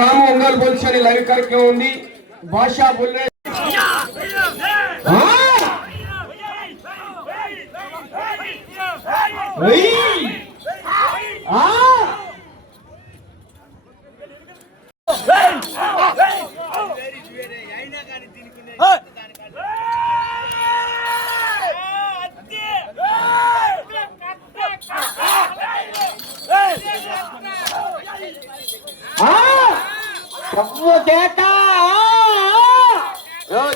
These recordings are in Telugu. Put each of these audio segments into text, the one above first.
రాము ఒంగోలు పోలీస్ అని లైవ్ కార్యక్రమం ఉంది. భాషా బుల్లే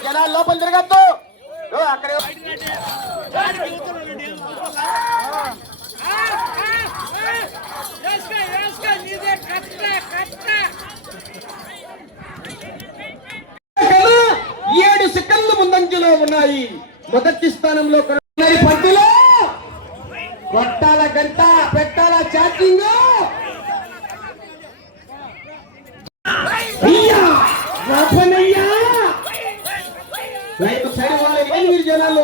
జనాలు లోపల తిరగద్దు. అక్కడ ఏడు సెకండ్లు ముందంజలో ఉన్నాయి. మొదటి స్థానంలో పంతులు కొట్టాల గంట పెట్టాల చాటింగ్. సైడ్ వాళ్ళ 8 జనాలు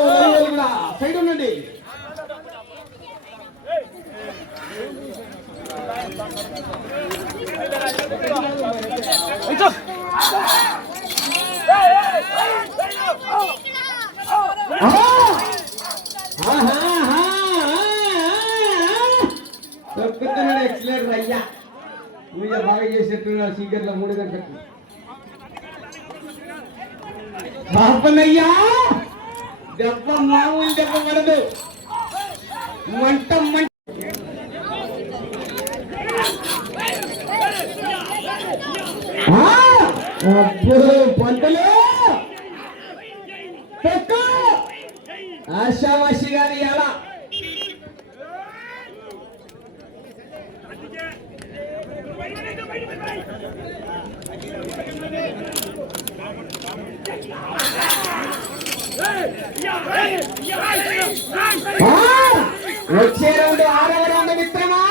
సైడ్ ఉండండి. తొక్కుతున్నాడు ఎక్సలెంట్ అయ్యా. పూజ బాగా చేసేట్టున్నాడు సీకర్లో 3 గంటలకు. బాపనయ్యా దెబ్బ మామూలు దెబ్బ పడదు. మంట మంట పంటలు ఆశావాసి గారి ఎలా వచ్చే రౌండ్ 6వ రౌండ్ మిత్రమా.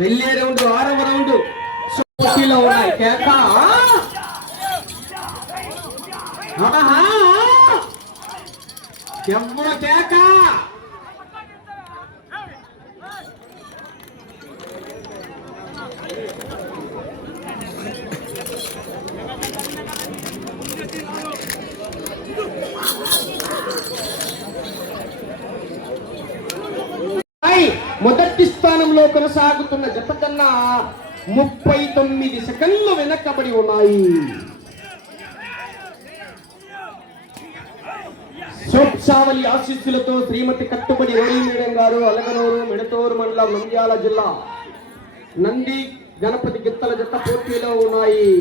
వెళ్ళే రౌండ్ 6వ రౌండ్ పోటీలో ఉన్నాయి. కేక కేక మొదటి స్థానంలో కొనసాగుతున్న జత కన్నా 39 సెకండ్లు వెనకబడి ఉన్నాయి. సోప్సావలి ఆశీస్సులతో శ్రీమతి కట్టుబడి ఓడి మేడం గారు అలగనూరు మిడతూరు మండలం నంద్యాల జిల్లా నంది గణపతి గిత్తల జత పోటీలో ఉన్నాయి.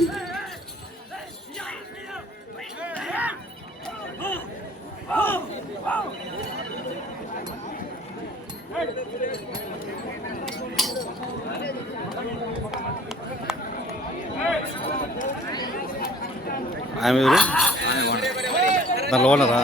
దానిలో ఓనరా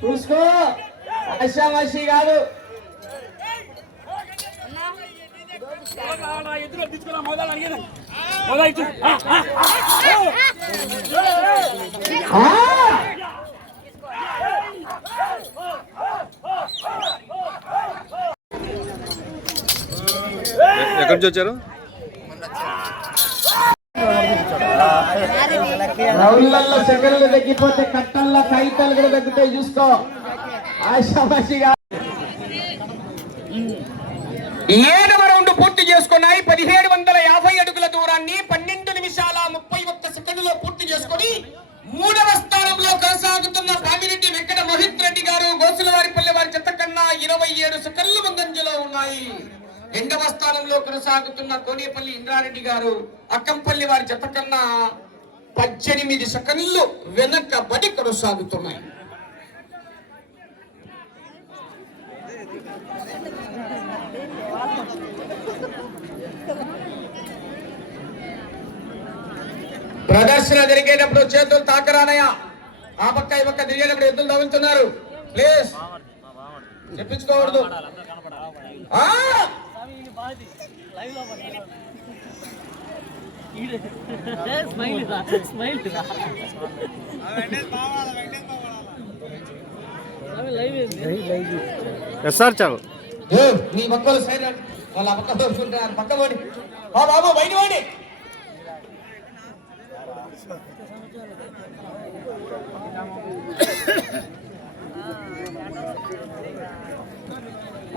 చూసుకో ఆశావాసి కాదు. ఎక్కడి నుంచి వచ్చారు? రౌండ్లలో సెకండ్లు తగ్గిపోతే కట్టల్లో కాగితాలు కూడా తగ్గుతాయి. చూసుకో ఆశావాసిగా 7వ రౌండ్ పూర్తి చేసుకున్నాయి. 1750 అడుగుల దూరాన్ని 12 నిమిషాల 31 సెకండ్లలో పూర్తి చేసుకుని 3వ స్థానంలో 27 సెకన్లు ముందంజలో ఉన్నాయి. రెండవ స్థానంలో కొనసాగుతున్న కోనేపల్లి ఇంద్రారెడ్డి గారు అక్కంపల్లి వారి జత కన్నా 18 సెకన్లు వెనకబడి కొనసాగుతున్నాయి. ప్రదర్శన జరిగేటప్పుడు చేతులు తాకరానయ్య. ఆ పక్క ఈ పక్క తిరిగేటప్పుడు ఎద్దులు తగులుతున్నారు. ప్లీజ్ చెప్పించుకోకూడదు. సార్ చాలు నీ పక్కలు సైడ్ వాళ్ళ పక్క దోచుకుంటున్నారు. పక్క పోండి బాబు, బయట పోండి.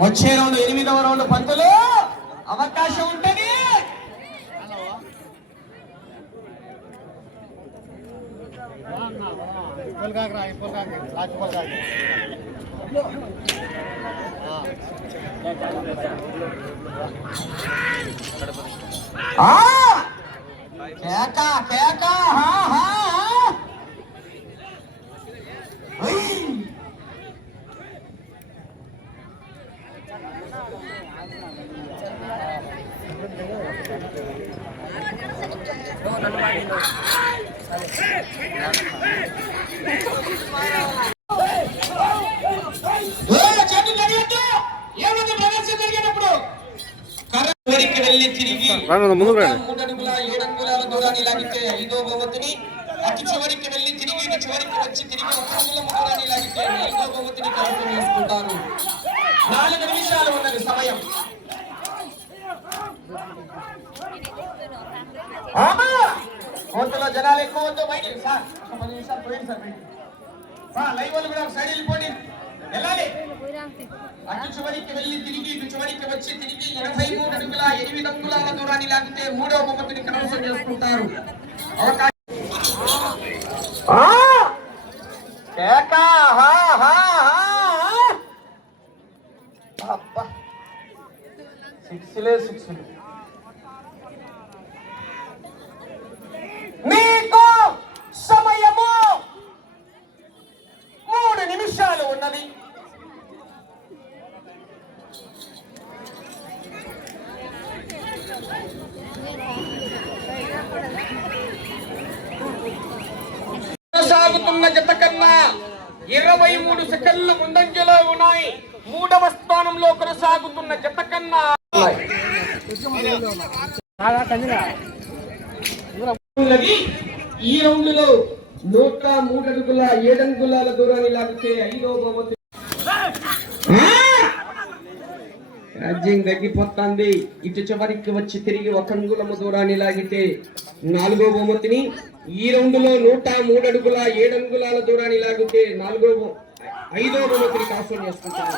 వచ్చే రౌండ్ 8వ రౌండ్ పంతులు అవకాశం ఉంటుంది. కేకా కేకా వెళ్ళి తిరిగి 3 అడుగుల 7 అంగుళాల దూరాన్ని లాగితే 5వ బహుమతిని, అటు చివరికి వెళ్ళి తిరిగి ఇటు చివరికి వచ్చి తిరిగి 1 అంగుళం దూరాన్ని లాగితే 5వ బహుమతిని కైవసం చేసుకుంటారు. 4 నిమిషాలు ఉన్నది సమయం. కోర్టులో జనాలు ఎక్కువ వద్దు, బయటికి సార్ 10 నిమిషాలు పోయింది సార్ బయటికి. లైవ్ వాళ్ళు కూడా సైడ్ వెళ్ళిపోండి, వెళ్ళాలి. అటు చివరికి వెళ్ళి తిరిగి ఇటు చివరికి వచ్చి తిరిగి 23 అడుగుల 8 అంగుళాల దూరాన్ని లాగితే 3వ బహుమతిని కైవసం చేసుకుంటారు. మీకు సమయము 3 నిమిషాలు ఉన్నది. కొనసాగుతున్న జత కన్నా 23 సెకన్లు ముందంజలో ఉన్నాయి. 3వ స్థానంలో కొనసాగుతున్న జత కన్నా ఈ రౌండ్ లో 103 అడుగుల 7 అంగుళాల దూరాన్ని లాగితే 5వ బహుమతి. రాజ్యం తగ్గిపోతుంది. ఇటు చివరికి వచ్చి తిరిగి 1 అంగుళము దూరాన్ని లాగితే 4వ బహుమతిని, ఈ రౌండ్ లో 103 అడుగుల 7 అంగుళాల దూరాన్ని లాగితే 5వ బహుమతిని కైవసం చేసుకుంటారు.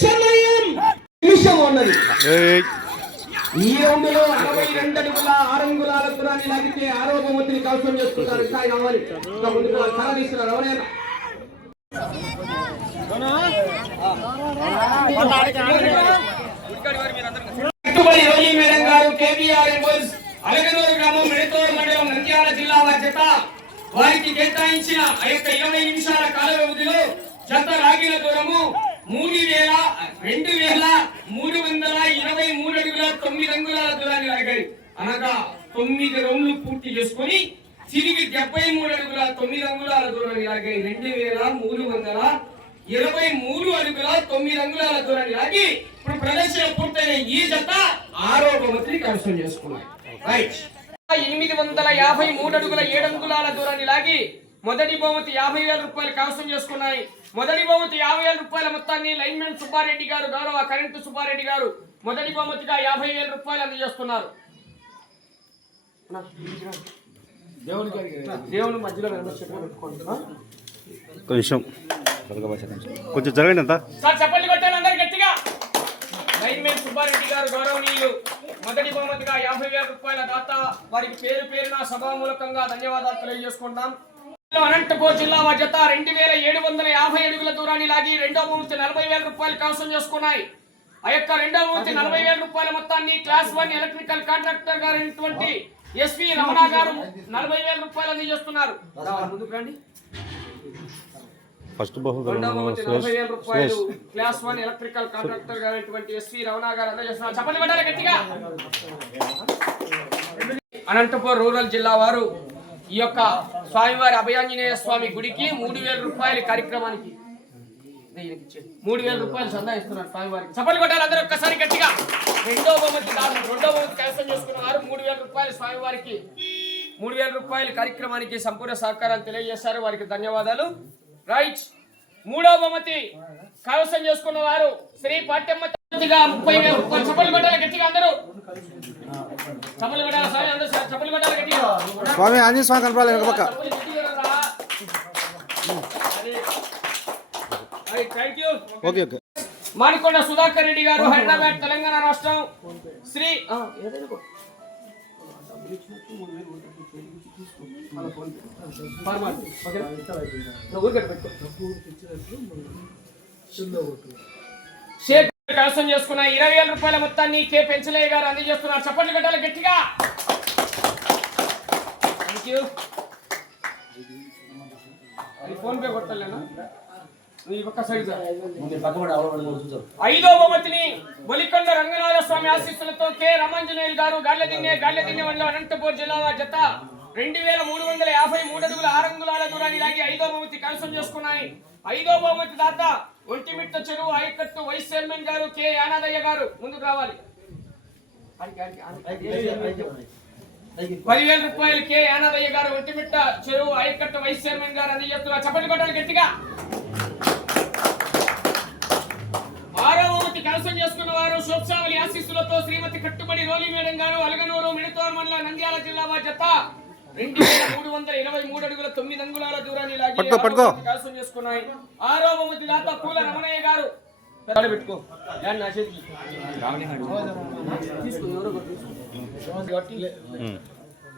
సమయం నిమిషం ఉన్నది. ఈ రౌండ్ లో 62 అడుగుల 6 అంగుళాల దూరాన్ని లాగితే 6వ బహుమతిని కైవసం చేసుకుంటారు. ఇంకా కావాలి తీస్తున్నారు ఎవరైనా. కట్టుబడి రోలీ మేడం గారు కేబీఆర్ ఎంబోల్స్ అలగనూరు గ్రామం మిడతూరు మండలం నంద్యాల జిల్లా వారి జత వారికి కేటాయించిన ఆ యొక్క 20 నిమిషాల కాల వ్యవధిలో జత లాగిన దూరము 2323 అడుగుల 9 అంగుళాల దూరాన్ని లాగాయి. అనగా 9 రౌండ్లు పూర్తి చేసుకుని తిరిగి 73 అడుగుల 9 అంగుళాల దూరాన్ని లాగాయి. 2323 అడుగుల 9 అంగుళాల దూరాన్ని లాగి ఇప్పుడు ప్రదర్శన పూర్తయిన ఈ జత 6వ బహుమతిని కైవసం చేసుకున్నాయి. రైట్. 853 అడుగుల 7 అంగుళాల దూరాన్ని లాగి మొదటి బహుమతి 50,000 రూపాయలు కైవసం చేసుకున్నాయి. మొదటి బహుమతి 50,000 రూపాయల మొత్తాన్ని లైన్మెన్ సుబ్బారెడ్డి గారు, గౌరవ కరెంటు సుబ్బారెడ్డి గారు మొదటి బహుమతిగా 50,000 రూపాయలు అందజేస్తున్నారు. దేవుని మధ్యలో పెట్టుకోండి. కొంచెం జరగండి అంతా. సార్ చెప్పండి కొట్టాలి అందరు గట్టిగా. లైన్మెన్ సుబ్బారెడ్డి గారు గౌరవనీయులు మొదటి బహుమతిగా 50,000 రూపాయల దాత వారికి పేరు పేరున సభామూలకంగా ధన్యవాదాలు తెలియజేసుకుంటాం. అనంతపూర్ జిల్లా జత 2,750 అడుగుల దూరాన్ని లాగి రెండో బహుమతి 40,000 రూపాయలు కైవసం చేసుకున్నాయి. ఆ యొక్క రెండో బహుమతి 40,000 రూపాయల మొత్తాన్ని క్లాస్ 1 ఎలక్ట్రికల్ కాంట్రాక్టర్ గారు అయినటువంటి ఎస్వి రమణ గారు 40,000 రూపాయలు అందజేస్తున్నారు. ముందుకు రండి. ఫస్ట్ బహుమతి రెండో బహుమతి 40,000 రూపాయలు క్లాస్ 1 ఎలక్ట్రికల్ కాంట్రాక్టర్ గారు అయినటువంటి ఎస్వి రమణ గారు అందజేస్తున్నారు. చెప్పండి కొట్టాలి గట్టిగా. అనంతపూర్ రూరల్ జిల్లా వారు ఈ యొక్క స్వామివారి అభయాంజనేయ స్వామి గుడికి 3,000 రూపాయల కార్యక్రమానికి 3,000 రూపాయలు చందా ఇస్తున్నారు స్వామివారికి. చప్పట్లు కొట్టాలి అందరూ ఒక్కసారి గట్టిగా. రెండో బహుమతి కైవసం చేసుకున్న వారు 3,000 రూపాయలు స్వామివారికి 3,000 రూపాయల కార్యక్రమానికి సంపూర్ణ సహకారాలు తెలియజేశారు. వారికి ధన్యవాదాలు. రైట్. మూడో బహుమతి కైవసం చేసుకున్న వారు శ్రీ పాట్యమ్మ 30,000 రూపాయలు. చప్పట్లు కొట్టాలి గట్టిగా అందరూ. చప్పట్లు కొట్టాలి స్వామి అందరూ చప్పట్లు కొట్టాలి గట్టిగా. స్వామి ఆంజనేయ స్వామి కనపాలి పక్క. Okay okay. మానికొండ సుధాకర్ రెడ్డి గారు హైదరాబాద్ తెలంగాణ రాష్ట్రం శ్రీ శేఖర్ కైవసం చేసుకున్న 20,000 రూపాయల మొత్తాన్ని కె పెంచలయ్య గారు అందజేస్తున్నారు. చప్పట్లు కట్టాలి గట్టిగా. ఫోన్ పే కొట్టాలేనా? ఐదో బహుమతిని బొలికొండ రంగనాథ స్వామి ఆశీస్సులతో కె రమాంజనేయులు గారు గార్లదిన్నె మండలం అనంతపూర్ జిల్లా జత 2,353 అడుగుల 6 అంగుళాల దూరాన్ని లాగి ఐదో బహుమతి కైవసం చేసుకున్నాయి. ఐదో బహుమతి దాత ఒంటిమిట్ట చెరువు ఆయకట్టు వైస్ చైర్మన్ గారు కె యానాదయ్య గారు ముందుకు రావాలి. 10,000 రూపాయలు కె యానాదయ్య గారు ఒంటిమిట్ట చెరువు ఆయకట్టు వైస్ చైర్మన్ గారు అందజేస్తున్నారు. చప్పట్లు కొట్టాలి గట్టిగా. ఆరో బహుమతి కైవసం చేసుకున్న వారు శోభసావళి ఆశీస్సులతో శ్రీమతి కట్టుబడి రోలి మేడం గారు అలగనూరు మిడతోర్ మండల నంద్యాల జిల్లా జత 2,323 అడుగుల 9 అంగుళాల దూరాన్ని లాగి కైవసం చేసుకున్నాయి. ఆరో బహుమతి దాత పూల రమణయ్య గారు పెట్టుకో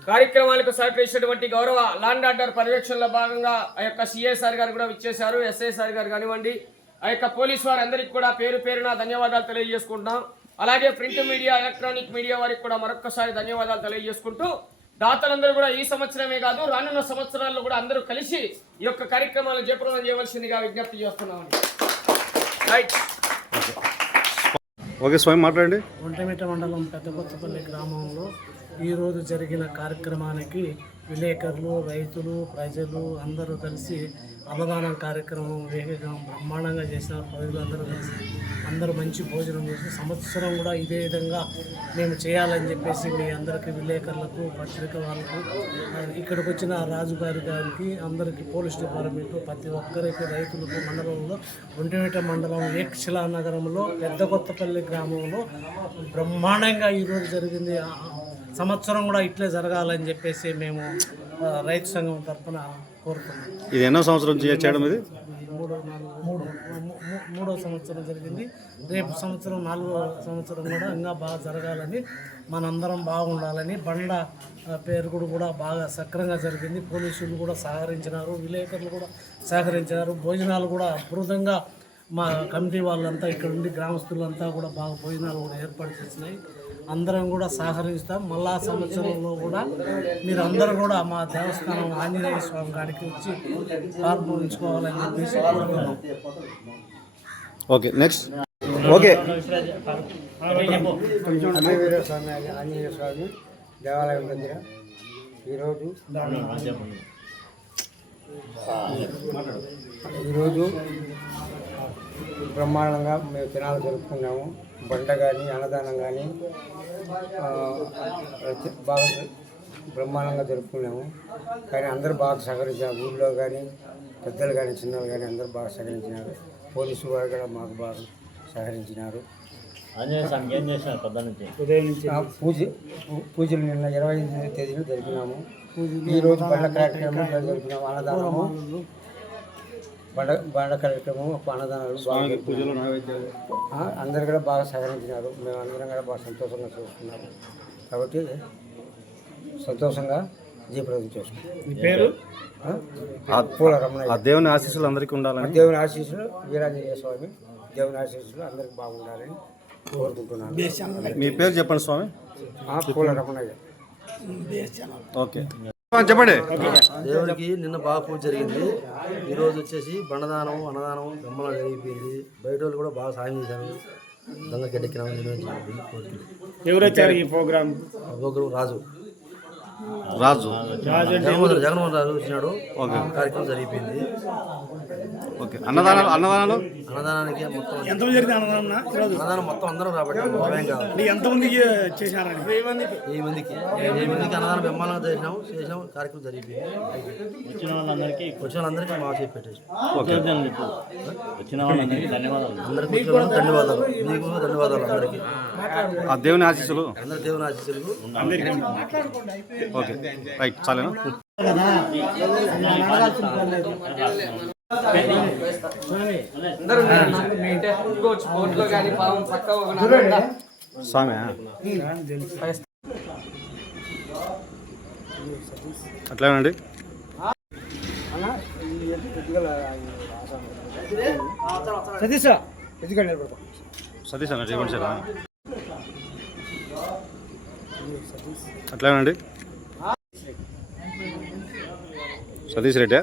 కార్యక్రమాలకు సహకరించినటువంటి గౌరవ లాండ్ ఆర్డర్ పర్యవేక్షణలో భాగంగా ఆ యొక్క సిఎస్ఆర్ గారు కూడా విచ్చేశారు. ఎస్ఐసార్ గారు కానివ్వండి, ఆ యొక్క పోలీసు వారందరికీ కూడా పేరు పేరున ధన్యవాదాలు తెలియజేసుకుంటున్నాం. అలాగే ప్రింట్ మీడియా, ఎలక్ట్రానిక్ మీడియా వారికి కూడా మరొకసారి ధన్యవాదాలు తెలియజేసుకుంటూ దాతలందరూ కూడా ఈ సంవత్సరమే కాదు రానున్న సంవత్సరాల్లో కూడా అందరూ కలిసి ఈ యొక్క కార్యక్రమాలు జయప్రదం చేయవలసిందిగా విజ్ఞప్తి చేస్తున్నామండి. రైట్. ఓకే స్వామి మాట్లాడండి. ఒంటిమిట్ట మండలం పెద్దకొత్తపల్లి గ్రామంలో ఈరోజు జరిగిన కార్యక్రమానికి విలేకరులు, రైతులు, ప్రజలు అందరూ కలిసి అన్నదానం కార్యక్రమం వేగంగా బ్రహ్మాండంగా చేసినారు. ప్రజలందరూ కలిసి అందరూ మంచి భోజనం చేసి సంవత్సరం కూడా ఇదే విధంగా మేము చేయాలని చెప్పేసి మీ అందరికీ విలేకరులకు, పత్రిక వాళ్ళకు, ఇక్కడికి వచ్చిన రాజుగారి గారికి అందరికీ పోలీస్ డిపార్ట్మెంటు ప్రతి ఒక్కరికి రైతులకు మండలంలో ఒంటిమిట్ట మండలం ఏకశిలా నగరంలో పెద్దకొత్తపల్లి గ్రామంలో బ్రహ్మాండంగా ఈరోజు జరిగింది. సంవత్సరం కూడా ఇట్లే జరగాలని చెప్పేసి మేము రైతు సంఘం తరఫున కోరుతున్నాం. ఇది ఎన్నో సంవత్సరం చేయడం? ఇది మూడో సంవత్సరం జరిగింది. రేపు సంవత్సరం 4వ సంవత్సరం కూడా ఇంకా బాగా జరగాలని, మనందరం బాగుండాలని, బండ పేరు కూడా బాగా సక్రంగా జరిగింది. పోలీసులు కూడా సహకరించినారు, విలేకరులు కూడా సహకరించినారు. భోజనాలు కూడా అద్భుతంగా మా కమిటీ వాళ్ళంతా ఇక్కడ ఉండి గ్రామస్తులంతా కూడా బాగా భోజనాలు కూడా ఏర్పాటు చేసినాయి. అందరం కూడా సహకరిస్తాం. మళ్ళా సంవత్సరంలో కూడా మీరు అందరూ కూడా మా దేవస్థానం ఆంజనేయ స్వామి గారికి వచ్చి ప్రారంభించుకోవాలని చెప్పేసి కోరుతున్నాం. Okay next. ఓకే. స్వామి ఆంజనేయ స్వామి దేవాలయం దగ్గర ఈరోజు బ్రహ్మాండంగా మేము తినాలు జరుపుకున్నాము. బండ కానీ అన్నదానం కానీ బాగా బ్రహ్మాండంగా జరుపుకున్నాము. కానీ అందరూ బాగా సహకరించారు. ఊళ్ళో కానీ పెద్దలు కానీ చిన్నలు కానీ అందరూ బాగా సహకరించినారు. పోలీసు వారు కూడా మాకు బాగా సహకరించినారు. పూజలు నిన్న 25వ తేదీన జరిపినాము. ఈరోజు బండ్ల కార్యక్రమం జరిపినాము. అన్నదానము బండ కార్యక్రమం అన్నదానాలు అందరు కూడా బాగా సహకరించినారు. మేము అందరం కూడా బాగా సంతోషంగా చూసుకున్నాము. కాబట్టి సంతోషంగా జయప్రదం చేసుకున్నాం. మీ పేరు? పూల రమణయ్య. దేవుని ఆశీస్సులు అందరికీ ఉండాలని, దేవుని ఆశీస్సులు వీరాంజనేయ స్వామి దేవుని ఆశీస్సులు అందరికి బాగుండాలని కోరుకుంటున్నాను. మీ పేరు చెప్పండి స్వామి. పూల రమణయ్య. ఓకే చెప్పండి. దేవుడికి నిన్న బాగా పూజ జరిగింది. ఈరోజు వచ్చేసి బండదానం అన్నదానం బ్రహ్మలా జరిగిపోయింది. బయట వాళ్ళు కూడా బాగా సాయం చేశారు. గంగకెడ్డెక్కినాము నిర్వహించింది. ఎవరు వచ్చారు ఈ ప్రోగ్రామ్? ఒకరు రాజు జగన్మోహన్ రాజు వచ్చినాడు. కార్యక్రమం జరిగిపోయింది. ఓకే అన్నదానాలు అన్నదానానికి మొత్తం ఎంతమంది జరిగింది అన్నదానం? అన్నదానం మొత్తం అందరం రాబట్టి ఎంతమందికి చేసినారని? 1000 మందికి అన్నదానం బ్రహ్మాండంగా చేసినాం. కార్యక్రమం జరిగిపోయింది. వచ్చిన వాళ్ళందరికీ బాగా చెప్పి పెట్టేసాం. అందరికీ ధన్యవాదాలు. మీకు ధన్యవాదాలు అందరికీ. దేవుని ఆశీస్సులు. అందరి దేవుని ఆశీస్సులు. ఓకే రైట్ చాలేనా? బోట్లో కానీ పాము పక్క స్వామి అట్లానండి. సతీష్ అన్న చెప్పండి సార్. అట్లానండి. సతీష్ రెడ్డి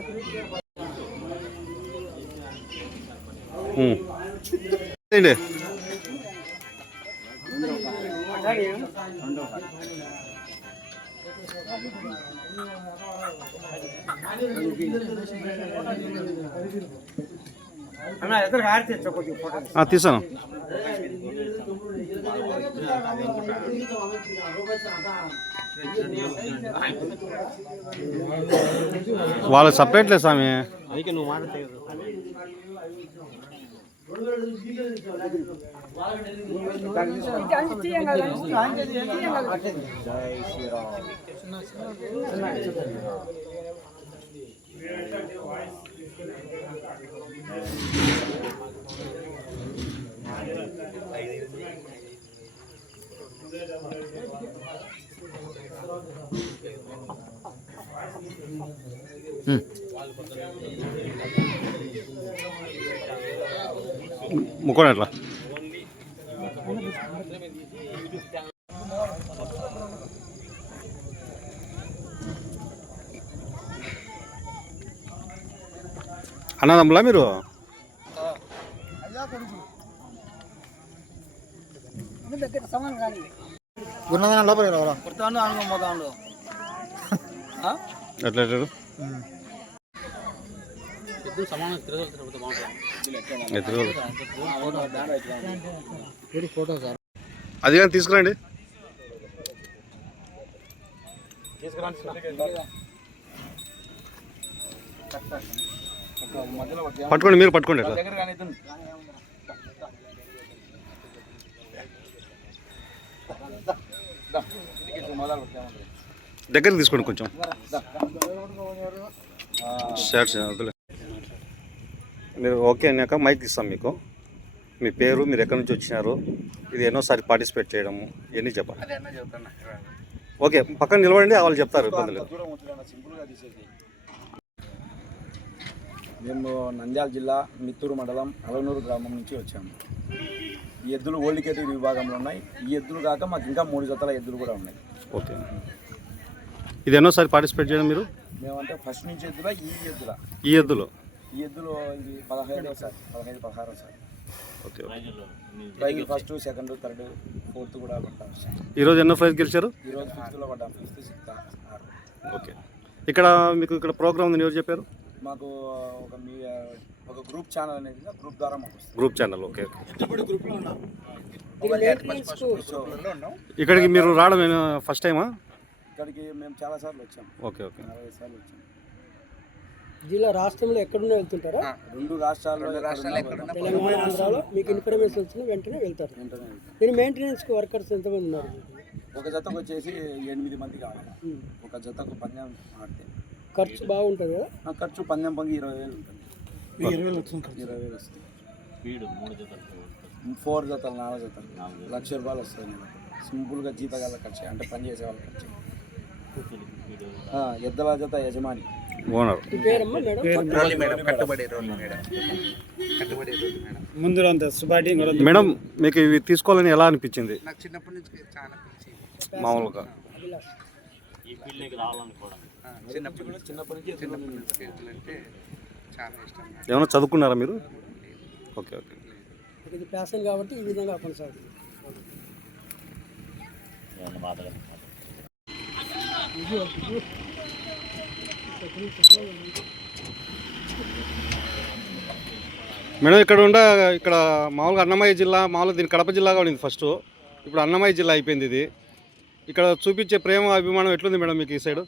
ఏంటి? తీసాను. వాళ్ళకి సపరేట్ లేదు స్వామి. ముక్కోండి అట్లా. అన్నదమ్ములా మీరు? ఎట్లా అది కానీ తీసుకురండి. పట్టుకోండి, మీరు పట్టుకోండి. అట్లా దగ్గరికి తీసుకోండి కొంచెం. షర్ట్స్ వదిలే. మీరు ఓకే అన్నాక మైక్ ఇస్తాం మీకు. మీ పేరు, మీరు ఎక్కడి నుంచి వచ్చినారు, ఇది ఎన్నోసారి పార్టిసిపేట్ చేయడము, ఇవన్నీ చెప్పండి. ఓకే పక్కన నిలబడండి, వాళ్ళు చెప్తారు. ఇబ్బంది లేదు. మేము నంద్యాల జిల్లా మిత్తూరు మండలం అలనూరు గ్రామం నుంచి వచ్చాము. ఈ ఎద్దులు ఓల్డ్ కేటగిరీ విభాగంలో ఉన్నాయి. ఈ ఎద్దులు కాక మాకు ఇంకా 3 జతల ఎద్దులు కూడా ఉన్నాయి. ఓకే, ఇది ఎన్నోసారి పార్టిసిపేట్ చేయడం మీరు? మేమంటే ఫస్ట్ నుంచి ఎద్దుల ఈ ఎద్దులు ఇది 15 sir, 15-16 sir. Okay, praise first, second, third, fourth కూడా పడ్డారు సార్. ఈరోజు ఎన్నో ప్రైజ్ గెలిచారు? ఈరోజు 5th పడ్డాం, 5th, 6th, 6. ఓకే, ఇక్కడ మీకు ఇక్కడ ప్రోగ్రామ్ ఉందని ఎవరు చెప్పారు? మాకు ఒక గ్రూప్ ఛానల్ అనేది గ్రూప్ ద్వారా మాకు గ్రూప్ ఛానల్. ఓకే, ఇక్కడికి మీరు రావడం ఫస్ట్ టైమా? ఇక్కడికి మేము చాలా సార్లు వచ్చాము. ఓకే, 40 సార్లు వచ్చాము. జిల్లా రాష్ట్రంలో ఎక్కడున్నా వెళ్తుంటారా? 2 రాష్ట్రాల్లో తెలంగాణ, ఆంధ్రాలో మీకు ఇన్ఫర్మేషన్ వచ్చిన వెంటనే వెళ్తారు. మీరు మెయింటెనెన్స్కి వర్కర్స్ ఎంతమంది ఉన్నారు? ఒక జతకు వచ్చేసి 8 మంది కావాలి. ఒక జతకు పందెం ఆడితే ఖర్చు బాగుంటుంది కదా? ఖర్చు పందెం 20,000 ఉంటుంది. 20,000 వస్తుంది. 4 జతలు 4 జతలు ₹1,00,000 వస్తుంది. నేను సింపుల్గా జీతగాళ్ళ ఖర్చు అంటే పని చేసే వాళ్ళ ఖర్చు. ఎద్దల జత యజమాని ఓనర్. ముందు అంత సుబాటి మేడం మీకు ఇవి తీసుకోవాలని ఎలా అనిపించింది? నాకు చిన్నప్పటి నుంచి చాలా పిచ్చి. మామూలుగా చిన్నప్పటి నుంచి ఎద్దులంటే చాలా ఇష్టం. ఏమైనా చదువుకున్నారా మీరు? Okay okay. ఇది ప్యాషన్ కాబట్టి ఈ విధంగా కొనసాగుతుంది. మేడం ఇక్కడ మామూలుగా అన్నమయ్య జిల్లా, మామూలుగా దీని కడప జిల్లాగా ఉండింది ఫస్ట్. ఇప్పుడు అన్నమయ్య జిల్లా అయిపోయింది ఇది. ఇక్కడ చూపించే ప్రేమ అభిమానం ఎట్లుంది మేడం మీకు ఈ సైడు?